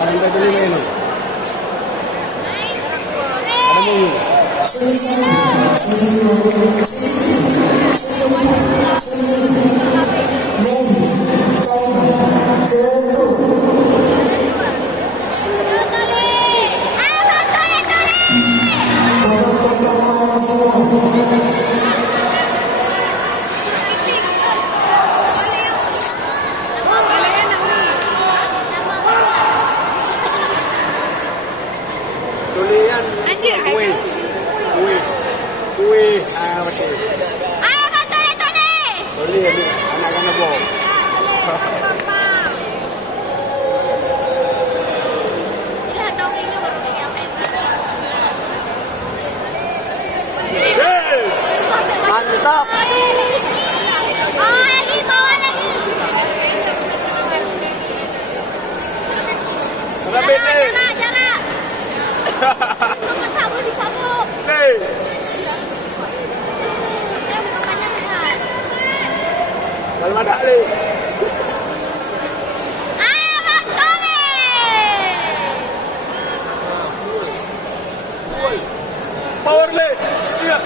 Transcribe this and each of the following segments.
Ada dulu ini. Ada mau. Tulian. Kuih. Masih. Ayo betul. Tuli anak-anak bawa. Lihat dongengnya baru nyampe. Yes. Mantap. Oh, lagi bawa lagi. Berapa ini? Jarak. Kamu di kamu. Nih. Kalau ada ni. Power le. Ya.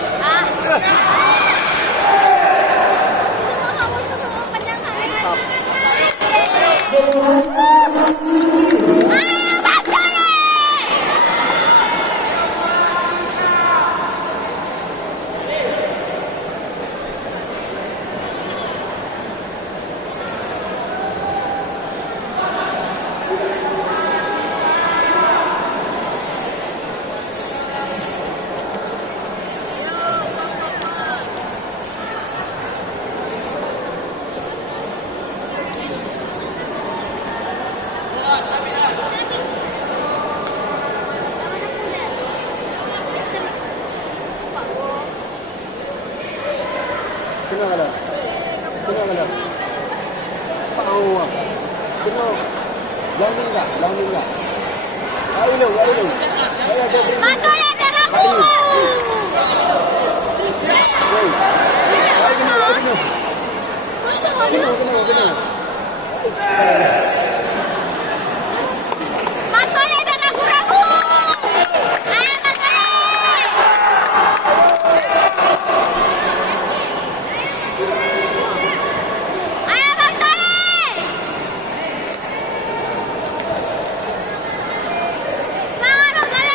Kena kada? Tahu ah. Kena. Lalu enggak? Ayo. Saya ada beri. Betul ya daraku. Kena. Betul ya daraku. Ayo betul. Ayo betul. Semangat betul.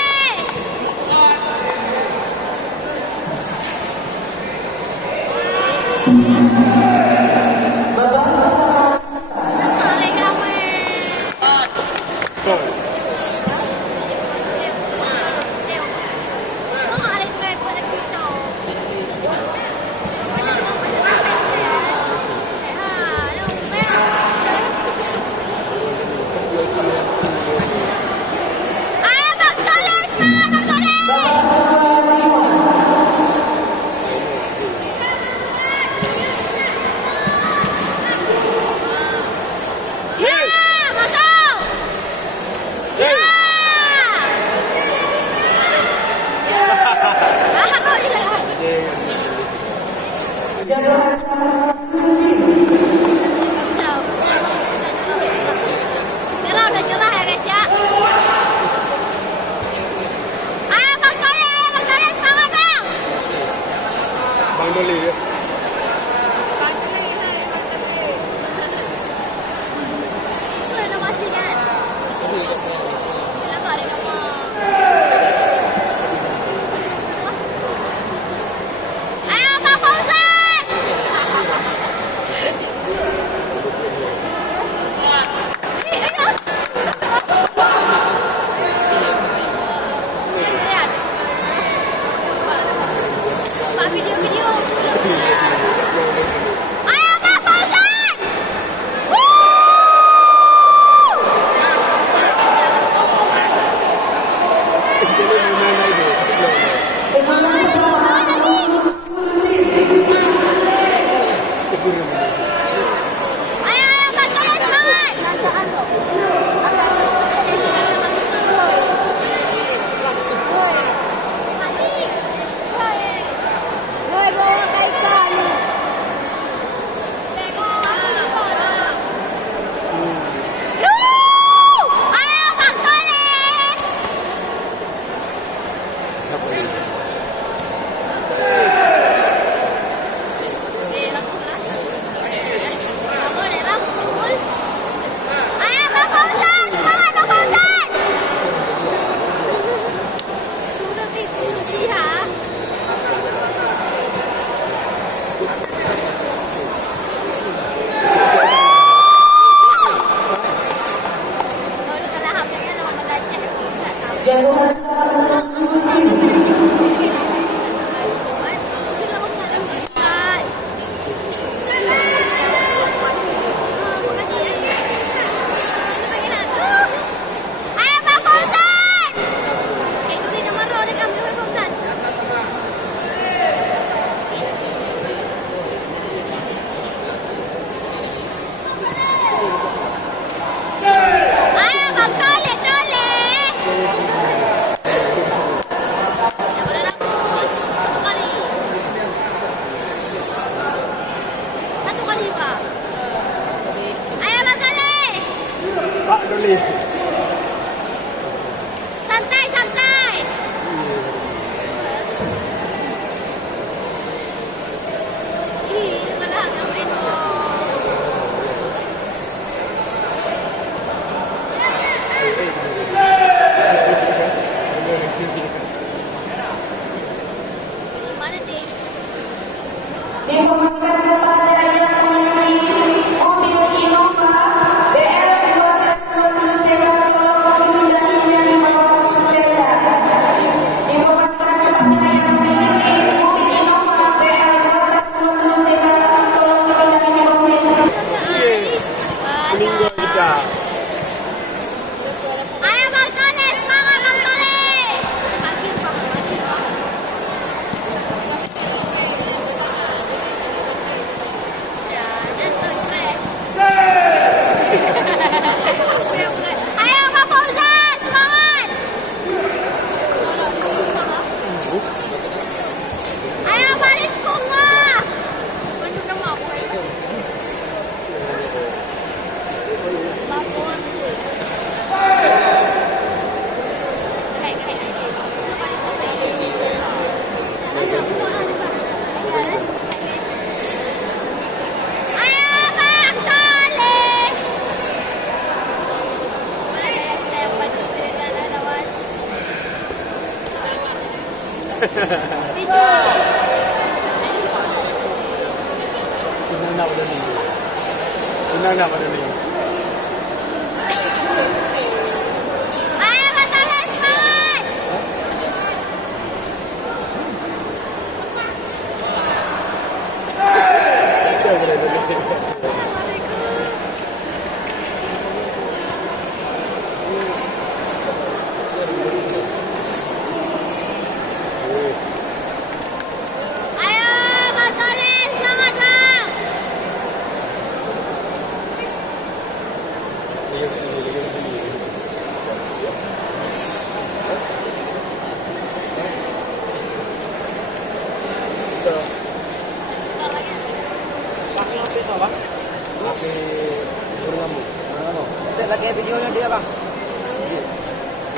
Udah nyerah ya guys ya. Ayo Bang Tole, semangat Bang. Bang Doli ya. Sudah nomasi kan? Sudah ada nomor. Ayo Bang Fauzan. Pak video. Santai, santai. Ih, wala nga main ko. Gimana, Ding? Diinformasikan kepada yang memiliki mobil Innova BL 1227 tolong dipindahinya di bawah kereta. Diinformasikan kepada yang memiliki mobil Innova BL 1227 tolong dipindahinya di bawah kereta. Meninggal kita. Ayo Bang Tole, semangat Bang Tole. Pagi, Pak. Jangan stres. Ayo Pak Fauzan, semangat. Ayo Faris Kuma. Bandung nama aku ini. Lapor. Ayo Bang Tole. Inang pada ni. Inang pada ni. Ayo Bang Tole, semangat. Ayo Bang Tole, semangat Bang. Tapi kurang kamu. Kita lagi videonya dia bang.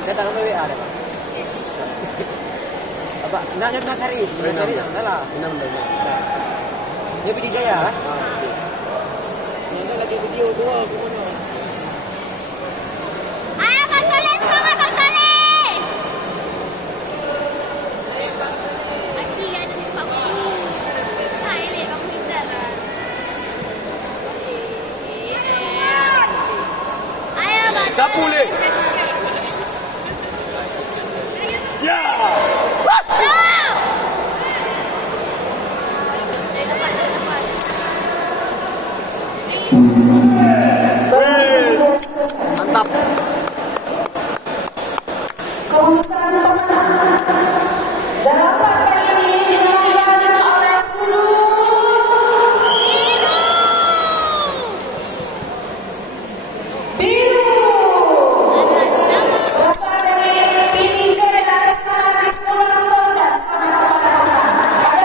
Kita taruh WA ada bang. Apa? Nak cari, nak lah. Inang dah. Dia pergi Jaya. Yang lagi video tu lah. Ayo Bang Tole, semangat Bang Tole. Aki kan di kamu. Hai le, kamu pintar kan. Ayo Bang Tole. Sapu le.